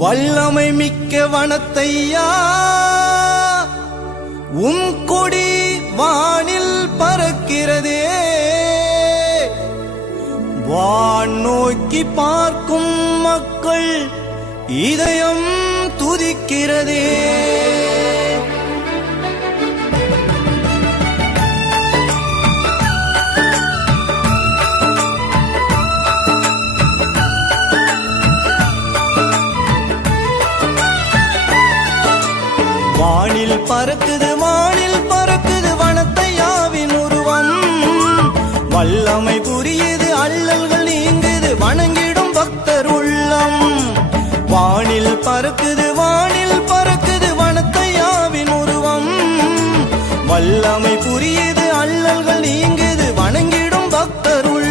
வல்லமை மிக்க வனத்தையா கொடி வானில் பறக்கிறதே, வான் நோக்கி பார்க்கும் மக்கள் இதயம் துதிக்கிறதே. வானில் பறக்குது